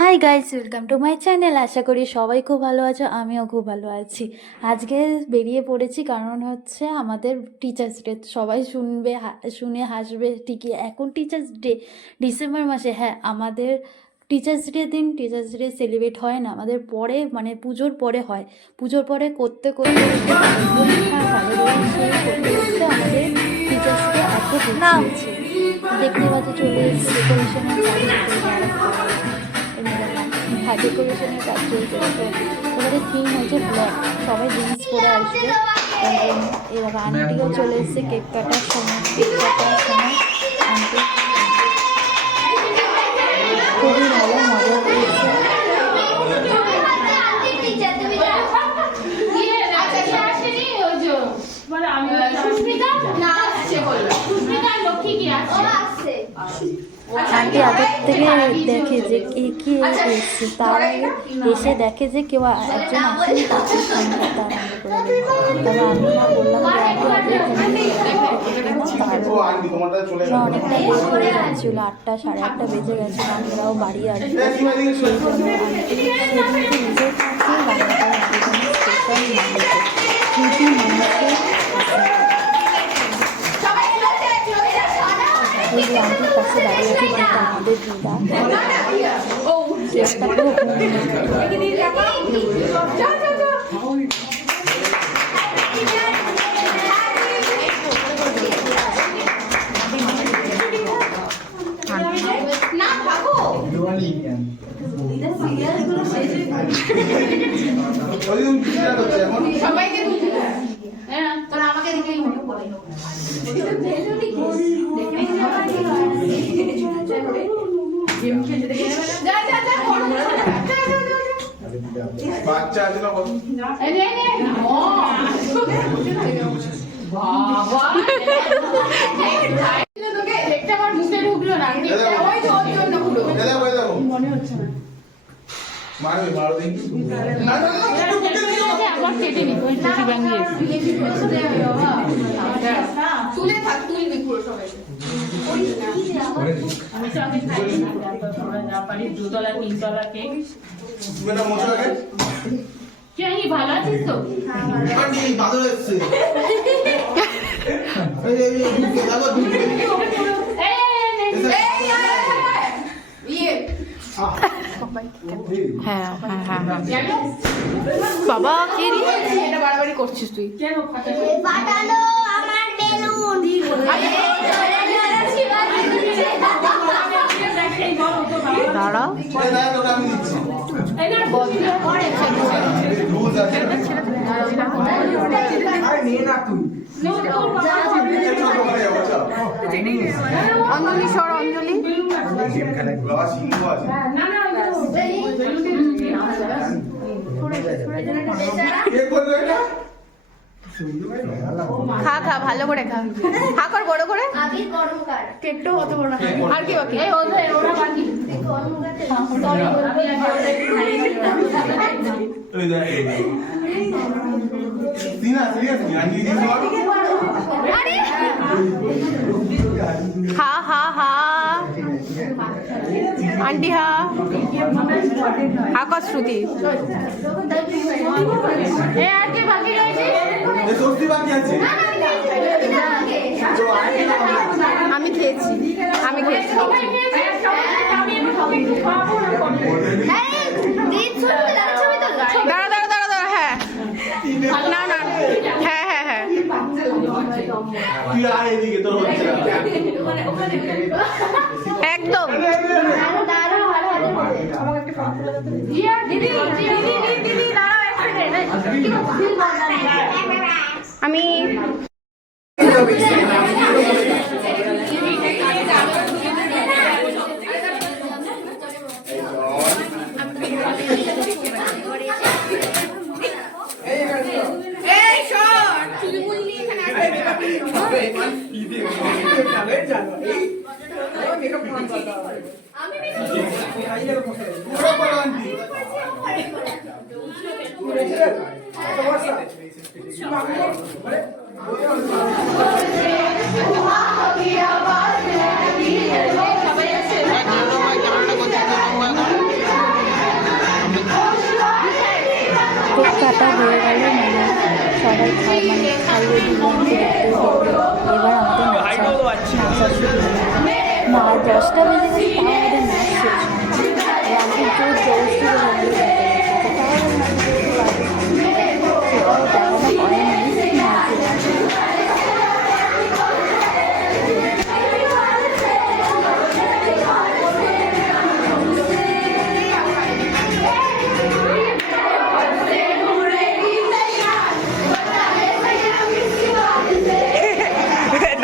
High guys, welcome to my channel. আশা করি সবাই খুব ভালো আছো, আমিও খুব ভালো আছি। আজকে বেরিয়ে পড়েছি কারণ হচ্ছে আমাদের টিচার্স ডে। সবাই শুনবে, শুনে হাসবে ঠিকই। এখন টিচার্স ডে ডিসেম্বর মাসে, হ্যাঁ আমাদের টিচার্স ডে দিন টিচার্স ডে সেলিব্রেট হয় না, আমাদের পরে মানে পুজোর পরে হয়। পুজোর পরে করতে করতে পরীক্ষা ভালোভাবে শেষ করতে করতে আমাদের টিচার্স ডে এত পিছিয়েছে। দেখতে পাচ্ছি চলে এসেছে ডেকোরেশনের কাজ ডেকোরেশনের কাজ চলছে। এবারে থিম হচ্ছে ব্ল্যাক, সবাই জিন্স পরে আসবে। এবার আন্টিও চলে এসছে কেক কাটার সময়। আন্টি খুবই ভালো মজা করেছে। আন্টি আগের থেকে দেখে যে কে কে এসছে, তার আগে এসে দেখে যে কেউ একজন আসেনি, তাকে ফোনটা আরম্ভ করে দেয়। তবে আমি না বললাম যে আন্টি অনেকটা লেট হয়ে যাচ্ছিল, 8টা সাড়ে 8টা বেজে গেছে, আমরাও বাড়ি আসবো। সেই জন্য আন্টি সেদিনকে নিজের কাছে রান্নাটা স্পেশাল মানুষের আন্টির কাছে দাঁড়িয়ে আছে যেটা আমাদের দিদা। চেষ্টা করে বাচ্চা আছে না মনে হচ্ছে না। মারবে মারো দেখি আবার কেটে নি ওই টুটি ভাঙিয়ে তুলে থাক তুলবি পুরো সবাই। আমি তো আগে খাই না, আমরা যা পারি 2তলা 3তলা কেক। মেয়েটা মোচা আগে কি আই ভালো আছিস তো? হ্যাঁ ভালো লাগছে। এই দাদা হ্যাঁ হ্যাঁ হ্যাঁ বাবা কি রে এটা বাড়াবাড়ি করছিস তুই? কেন ফাটালো আমার বেলুন? দাঁড়া অঞ্জলি সর অঞ্জলি খা খা ভালো করে খা, খা কর বড় করে। কেকটাও অত বড় না, আর কি বাকি? ওরা বাকি হা হা হা আন্টি হা হা কর শ্রুতি। আমি খেয়েছি আমি খেয়েছি। দাঁড়া দাঁড়া দাঁড়া দাঁড়া হ্যাঁ না না হ্যাঁ হ্যাঁ হ্যাঁ একদম আমি হয়ে গেল, মানে সবাই খাইয়ে দিলাম, এবার আমাদের নাচা শুরু হলো। 10টা বেজে গেছে, তাও আমাদের নাচ শেষ হয়নি। রামপুর জোর জবরদস্তি করে আমাদের যেতে গেছে, তাও সেটাও দেখানো হয়নি নাচে।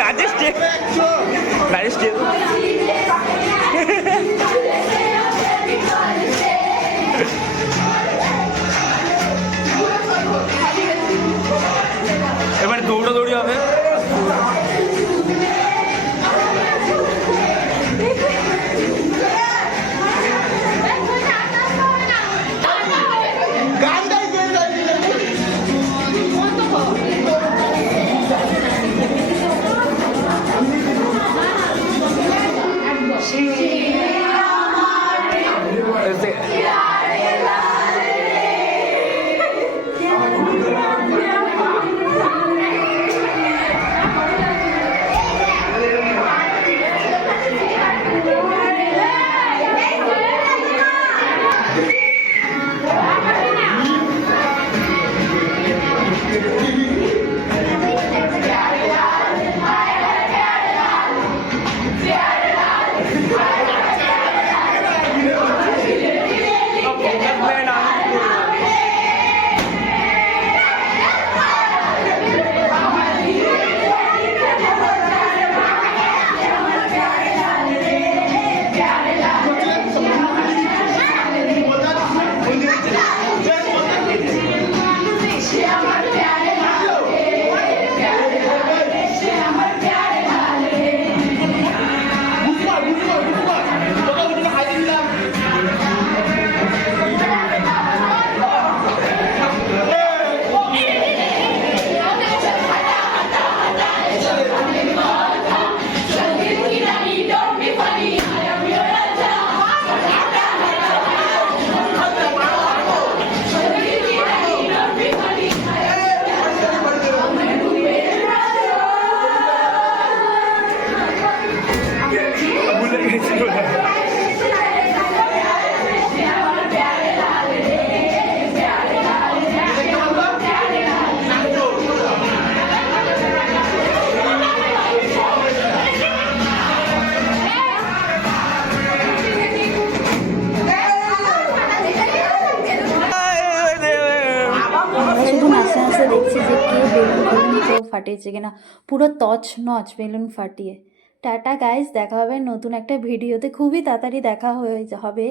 নাচের স্টেপ নাচের স্টেপ এবার দৌড়াদৌড়ি হবে। শুধু নাচতে নাচতে দেখছি যে কে বেলুন কেউ ফাটিয়েছে কিনা, পুরো তছনছ বেলুন ফাটিয়ে। টাটা গাইস, দেখা হবে নতুন একটা ভিডিওতে, খুবই তাড়াতাড়ি দেখা হবে।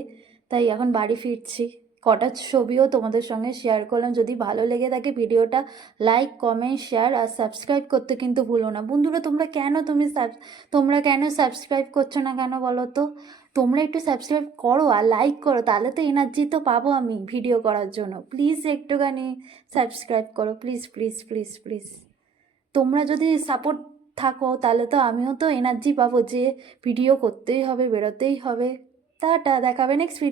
তাই এখন বাড়ি ফিরছি, কটা ছবিও তোমাদের সঙ্গে শেয়ার করলাম। যদি ভালো লেগে থাকে ভিডিওটা লাইক, কমেন্ট, শেয়ার আর সাবস্ক্রাইব করতে কিন্তু ভুলো না বন্ধুরা। তোমরা কেন সাবস্ক্রাইব করছো না কেন বলো তো? তোমরা একটু সাবস্ক্রাইব করো আর লাইক করো, তাহলে তো এনার্জি তো পাবো আমি ভিডিও করার জন্য। প্লিজ একটুখানি সাবস্ক্রাইব করো, প্লিজ প্লিজ প্লিজ প্লিজ। তোমরা যদি সাপোর্ট থাকো তাহলে তো আমিও তো এনার্জি পাবো যে ভিডিও করতেই হবে, বেরোতেই হবে। টাটা, দেখাবে নেক্সট ভিডিও।